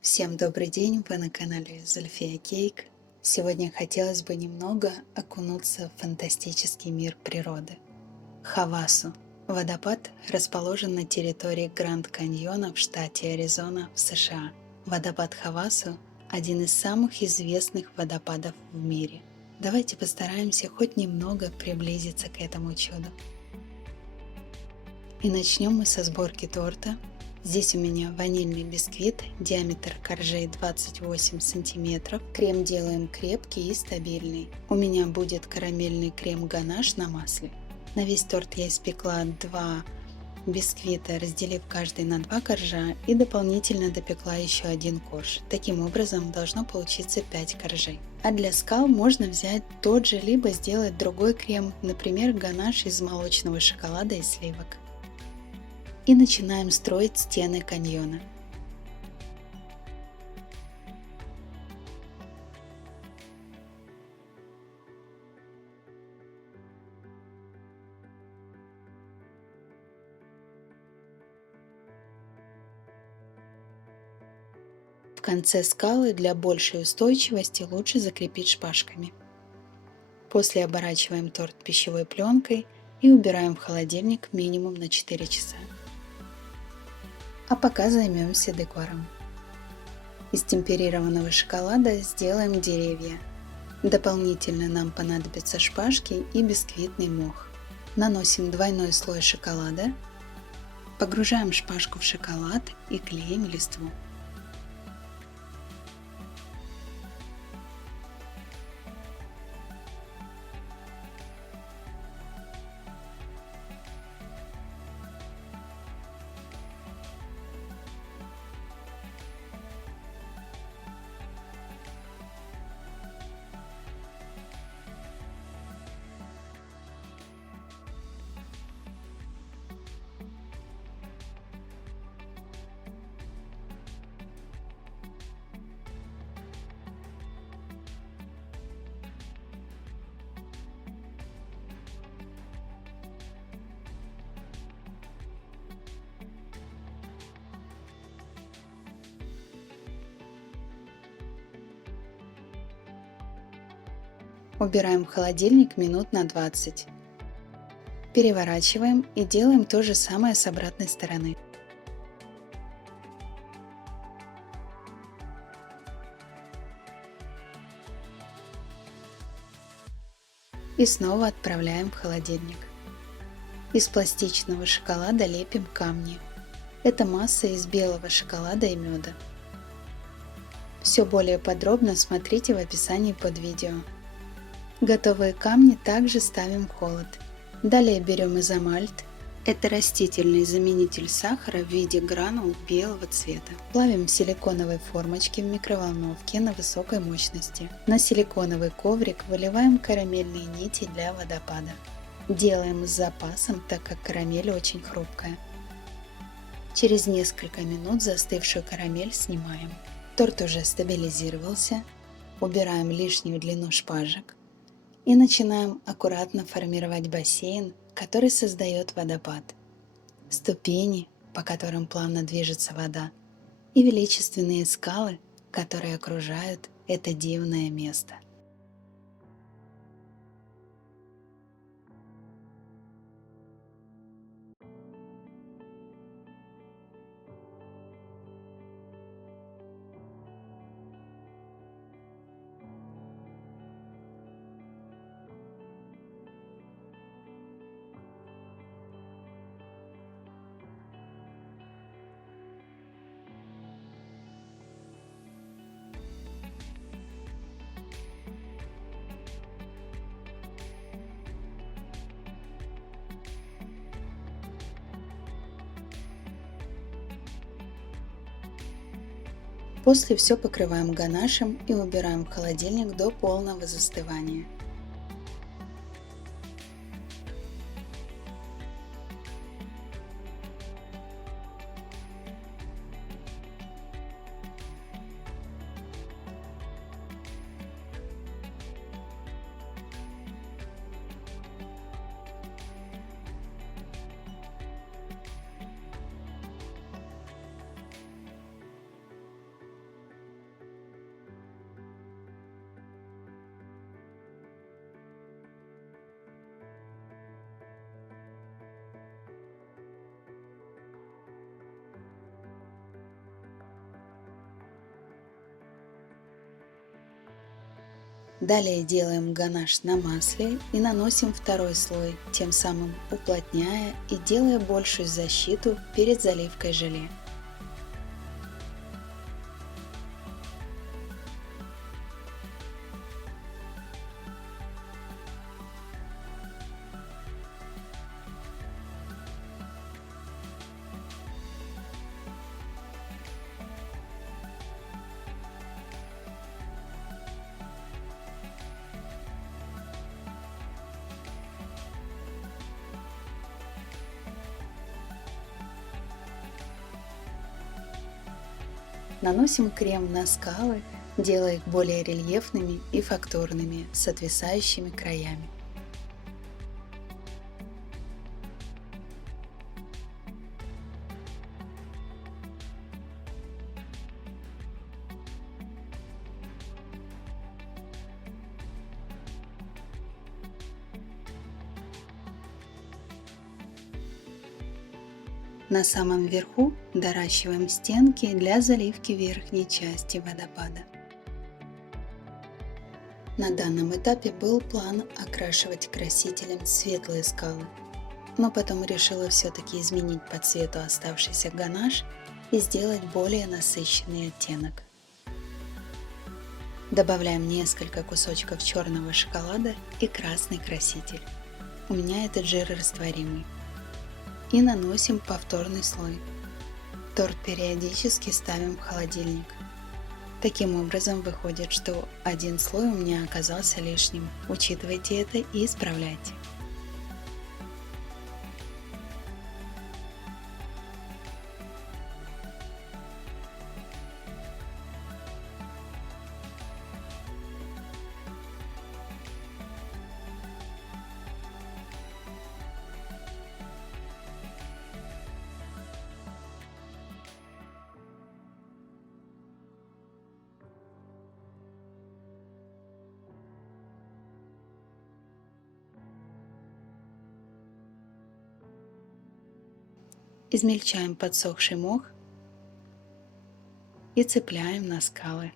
Всем добрый день, вы на канале Зульфия Кейк. Сегодня хотелось бы немного окунуться в фантастический мир природы. Хавасу. Водопад расположен на территории Гранд-Каньона в штате Аризона в США. Водопад Хавасу – один из самых известных водопадов в мире. Давайте постараемся хоть немного приблизиться к этому чуду. И начнем мы со сборки торта. Здесь у меня ванильный бисквит, диаметр коржей 28 см. Крем делаем крепкий и стабильный. У меня будет карамельный крем-ганаш на масле. На весь торт я испекла 2 бисквита, разделив каждый на 2 коржа, и дополнительно допекла еще 1 корж. Таким образом должно получиться 5 коржей. А для скал можно взять тот же, либо сделать другой крем, например, ганаш из молочного шоколада и сливок. И начинаем строить стены каньона. В конце скалы для большей устойчивости лучше закрепить шпажками. После оборачиваем торт пищевой пленкой и убираем в холодильник минимум на 4 часа. А пока займемся декором. Из темперированного шоколада сделаем деревья. Дополнительно нам понадобятся шпажки и бисквитный мох. Наносим двойной слой шоколада, погружаем шпажку в шоколад и клеим листву. Убираем в холодильник минут на 20. Переворачиваем и делаем то же самое с обратной стороны. И снова отправляем в холодильник. Из пластичного шоколада лепим камни. Это масса из белого шоколада и меда. Все более подробно смотрите в описании под видео. Готовые камни также ставим в холод. Далее берем изомальт. Это растительный заменитель сахара в виде гранул белого цвета. Плавим в силиконовой формочке в микроволновке на высокой мощности. На силиконовый коврик выливаем карамельные нити для водопада. Делаем с запасом, так как карамель очень хрупкая. Через несколько минут застывшую карамель снимаем. Торт уже стабилизировался. Убираем лишнюю длину шпажек. И начинаем аккуратно формировать бассейн, который создает водопад. Ступени, по которым плавно движется вода, и величественные скалы, которые окружают это дивное место. После все покрываем ганашем и убираем в холодильник до полного застывания. Далее делаем ганаш на масле и наносим второй слой, тем самым уплотняя и делая большую защиту перед заливкой желе. Наносим крем на скалы, делая их более рельефными и фактурными, с отвисающими краями. На самом верху доращиваем стенки для заливки верхней части водопада. На данном этапе был план окрашивать красителем светлые скалы, но потом решила все-таки изменить по цвету оставшийся ганаш и сделать более насыщенный оттенок. Добавляем несколько кусочков черного шоколада и красный краситель. У меня это жирорастворимый. И наносим повторный слой. Торт периодически ставим в холодильник. Таким образом выходит, что один слой у меня оказался лишним. Учитывайте это и исправляйте. Измельчаем подсохший мох и цепляем на скалы.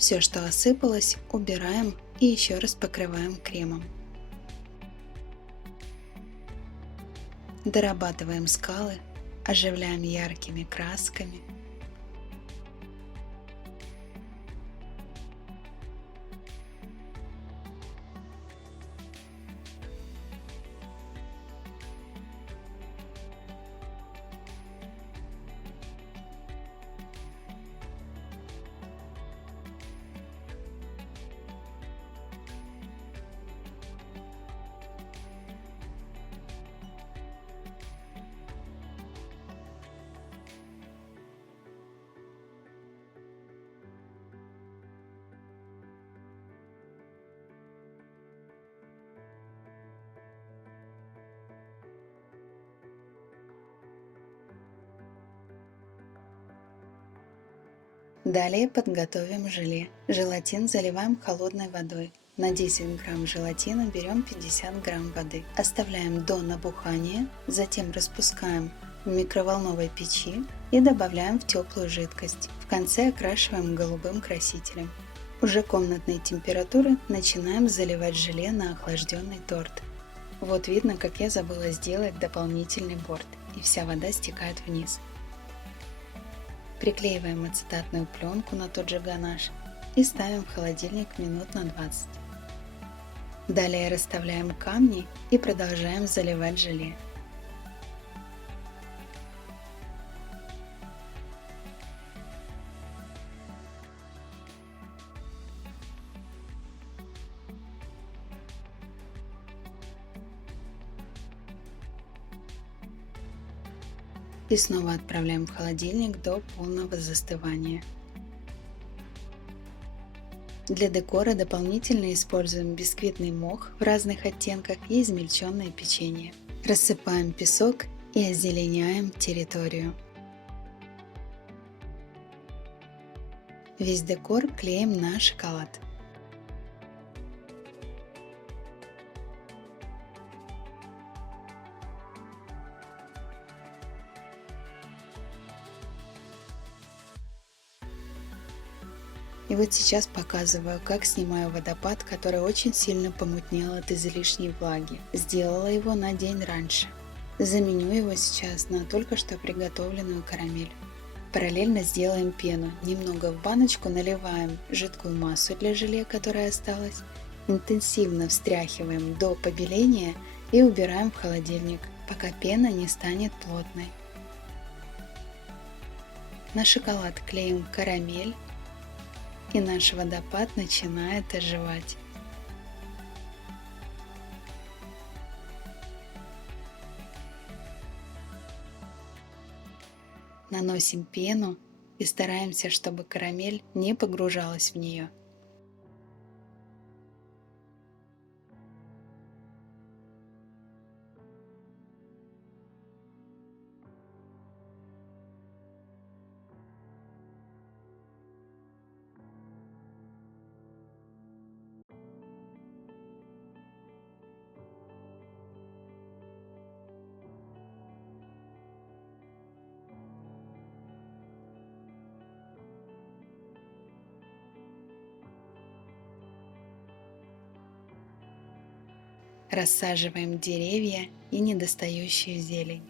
Все, что осыпалось, убираем и еще раз покрываем кремом. Дорабатываем скалы, оживляем яркими красками. Далее подготовим желе. Желатин заливаем холодной водой. На 10 грамм желатина берем 50 грамм воды. Оставляем до набухания, затем распускаем в микроволновой печи и добавляем в теплую жидкость. В конце окрашиваем голубым красителем. Уже комнатной температуры начинаем заливать желе на охлажденный торт. Вот видно, как я забыла сделать дополнительный борт, и вся вода стекает вниз. Приклеиваем ацетатную пленку на тот же ганаш и ставим в холодильник минут на 20. Далее расставляем камни и продолжаем заливать желе. И снова отправляем в холодильник до полного застывания. Для декора дополнительно используем бисквитный мох в разных оттенках и измельченное печенье. Рассыпаем песок и озеленяем территорию. Весь декор клеим на шоколад. И вот сейчас показываю, как снимаю водопад, который очень сильно помутнел от излишней влаги. Сделала его на день раньше. Заменю его сейчас на только что приготовленную карамель. Параллельно сделаем пену. Немного в баночку наливаем жидкую массу для желе, которая осталась. Интенсивно встряхиваем до побеления и убираем в холодильник, пока пена не станет плотной. На шоколад клеим карамель, и наш водопад начинает оживать. Наносим пену и стараемся, чтобы карамель не погружалась в нее. Рассаживаем деревья и недостающую зелень.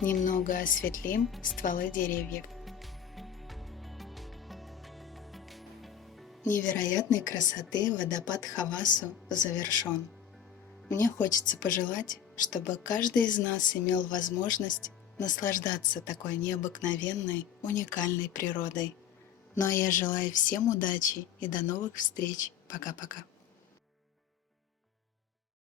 Немного осветлим стволы деревьев. Невероятной красоты водопад Хавасу завершен. Мне хочется пожелать, чтобы каждый из нас имел возможность наслаждаться такой необыкновенной, уникальной природой. Ну а я желаю всем удачи и до новых встреч. Пока-пока.